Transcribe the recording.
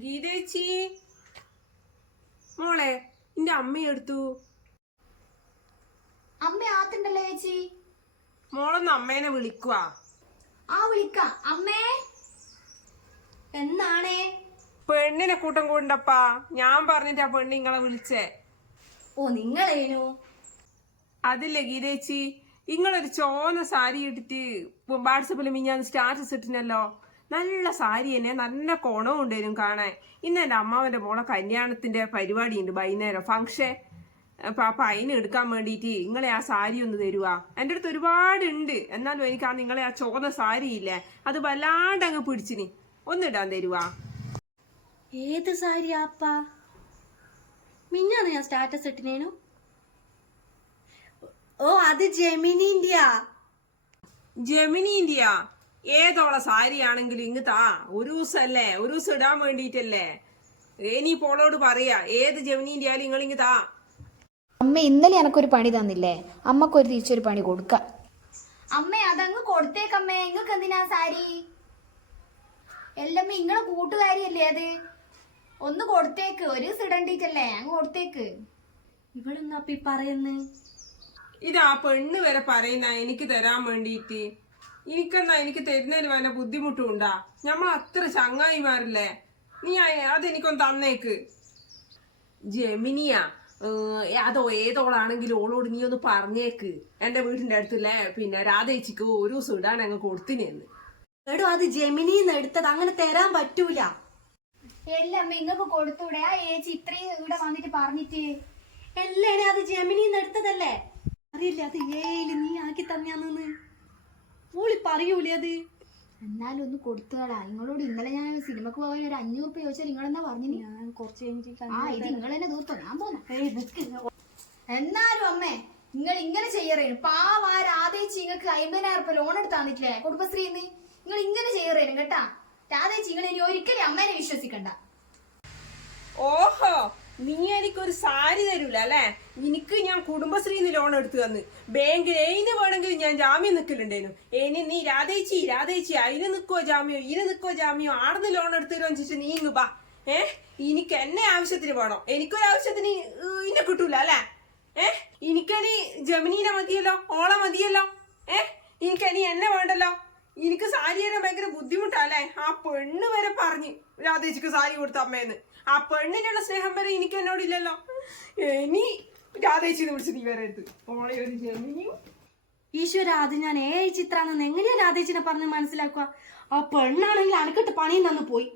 ഗീതേച്ചി മോളെ നിന്റെ അമ്മയെടുത്തു. അമ്മ ആത്തുണ്ടല്ലോ ചേച്ചി. മോളൊന്ന് അമ്മേനെ വിളിക്കുവാ. വിളിക്കാം അമ്മേ. എന്നാണേ? പെണ്ണിനെ കൂട്ടം കൂടണ്ടപ്പാ. ഞാൻ പറഞ്ഞിട്ടാ പെണ്ണ് നിങ്ങളെ വിളിച്ചേ. ഓ നിങ്ങളേനു? അതില്ലേ ഗീതേച്ചി, നിങ്ങളൊരു ചോന്ന സാരി ഇട്ടിട്ട് വാട്സപ്പിൽ മിഞ്ഞാന്ന് സ്റ്റാറ്റസ് ഇട്ടിനല്ലോ. നല്ല സാരി തന്നെ, നല്ല കോണവും ഉണ്ടായിരുന്നു കാണാൻ. ഇന്ന് എൻ്റെ അമ്മാവന്റെ മോളെ കല്യാണത്തിന്റെ പരിപാടി ഉണ്ട് വൈകുന്നേരം, ഫംഗ്ഷൻ. അപ്പൊ അതിന് എടുക്കാൻ വേണ്ടിയിട്ട് നിങ്ങളെ ആ സാരി ഒന്ന് തരുവാ. എൻ്റെ അടുത്ത് ഒരുപാടുണ്ട്, എന്നാലും എനിക്ക് ആ നിങ്ങളെ ആ ചോന്ന സാരി ഇല്ലേ, അത് വല്ലാണ്ട് അങ്ങ് പിടിച്ചിനി. ഒന്നിടാൻ തരുവാ. ഏത് സാരിയാപ്പാ? മിഞ്ഞാന്ന് ഞാൻ സ്റ്റാറ്റസ് ഇട്ടിനേനു. ഓ അത് ജെമിനിന്റെയാ. ജെമിനിന്റെയാ? ഏതോളെ സാരി ആണെങ്കിലും ഇങ്ങ് താ. ഒരു ദിവസമല്ലേ, ഒരു ദിവസം ഇടാൻ വേണ്ടിട്ടല്ലേ. ഇനി പോളോട് പറയാ ഏത് ജെമിനിന്റെ ആയാലും നിങ്ങൾ ഇങ്ങ് താ. അമ്മ ഇന്നലെ എനക്കൊരു പണി തന്നില്ലേ, അമ്മക്കൊരു തിരിച്ചൊരു പണി കൊടുക്ക. അമ്മേ അതങ്ങ് കൊടുത്തേക്കമ്മേ. ഇങ്ങക്ക് എന്തിനാ സാരി? എല്ലമ്മ ഇങ്ങളെ കൂട്ടുകാരിയല്ലേ അത്. ഒന്ന് കൊടുത്തേക്ക്. ഒരു ദിവസം ഇടണ്ടിട്ടല്ലേ, അങ്ങ് കൊടുത്തേക്ക്. ഇവളെന്നാപ്പി പറയുന്നു. ഇതാ പെണ്ണ് വരെ പറയുന്ന എനിക്ക് തരാൻ വേണ്ടിയിട്ട്. എനിക്കെന്നാ എനിക്ക് തരുന്നതിന് വല്ല ബുദ്ധിമുട്ടും ഉണ്ടാ? നമ്മൾ അത്ര ചങ്ങായിമാരല്ലേ. നീ അതെനിക്കൊന്ന് തന്നേക്ക്. ജെമിനിയാ അതോ ഏതോളാണെങ്കിലും ഓളോട് നീ ഒന്ന് പറഞ്ഞേക്ക്. എന്റെ വീടിന്റെ അടുത്തല്ലേ പിന്നെ രാധേച്ചിക്ക് ഒരു ദിവസം ഇടാൻ അങ്ങ് കൊടുത്തിനെന്ന്. എടോ അത് ജെമിനിന്ന് എടുത്തത്, അങ്ങനെ തരാൻ പറ്റൂല. എല്ലമ്മ ഇങ്ങക്ക് കൊടുത്തൂടെ? ആ ഏച്ചി ഇത്രയും ഇവിടെ വന്നിട്ട് പറഞ്ഞിട്ട്. എല്ലേണേ അത് ജെമിനിന്ന് എടുത്തതല്ലേ. അറിയില്ലേ അത് ഏയില് നീ ആക്കി തന്നെയാന്ന്. ഓളി പറയൂലേ അത്. എന്നാലും ഒന്ന് കൊടുത്തുകളാ. നിങ്ങളോട് ഇന്നലെ ഞാൻ സിനിമക്ക് പോകാൻ ഒരു 500 രൂപ ചോദിച്ചാൽ നിങ്ങളെന്നാ പറഞ്ഞു? ഞാൻ കുറച്ച് ഇത് നിങ്ങൾ തന്നെ തീർത്തോ, ഞാൻ പോന്ന. എന്നാലും അമ്മേ നിങ്ങൾ ഇങ്ങനെ ചെയ്യറേനു. പാവാ രാധേച്ചി നിങ്ങൾക്ക് 50,000 രൂപ ലോൺ എടുത്ത് തന്നിട്ടില്ലേ കുടുംബശ്രീന്ന്. നിങ്ങൾ ഇങ്ങനെ ചെയ്യറേനും കേട്ടാ. രാധേച്ചി നിങ്ങൾ ഇനി ഒരിക്കലും അമ്മേനെ വിശ്വസിക്കണ്ട. ഓഹോ, നീ എനിക്കൊരു സാരി തരൂല അല്ലെ? എനിക്ക് ഞാൻ കുടുംബശ്രീന്ന് ലോൺ എടുത്തു തന്ന്. ബാങ്കിൽ ഏതിന് വേണമെങ്കിലും ഞാൻ ജാമ്യം നിൽക്കലുണ്ടേനു. ഇനി നീ രാധേച്ചി അതിന് നിൽക്കുവോ ജാമ്യോ, ഇതിന് നിൽക്കുവോ ജാമ്യോ, ആടുന്ന് ലോൺ എടുത്തു തരുമെന്ന് വെച്ചിട്ട് നീ ഇങ്ങ് ബാ. എനിക്ക് എന്നെ ആവശ്യത്തിന് വേണോ? എനിക്കൊരാവശ്യത്തിന് ഇന്നെ കിട്ടൂല അല്ലെ? എനിക്കനി ജമിനീനെ മതിയല്ലോ, ഓളെ മതിയല്ലോ. എനിക്കനി എന്നെ വേണ്ടല്ലോ. എനിക്ക് സാരി തരാൻ ഭയങ്കര ബുദ്ധിമുട്ടല്ലേ. ആ പെണ്ണ് വരെ പറഞ്ഞ് രാധേച്ചിക്ക് സാരി കൊടുത്ത അമ്മേന്ന്. ആ പെണ്ണിനുള്ള സ്നേഹം വരെ എനിക്ക് എന്നോടില്ലല്ലോ. ഇനി രാധേച്ചിന്ന് വിളിച്ച് നീ വരരുത്. ഓളെ ഒരു ജമിനിയും. ഈശ്വര, അത് ഞാൻ ചിത്രാണെന്ന് എങ്ങനെയാ രാധേച്ചിനെ പറഞ്ഞ് മനസ്സിലാക്കുക? ആ പെണ്ണാണെങ്കിൽ അനക്കിട്ട് പണിയും തന്നു പോയി.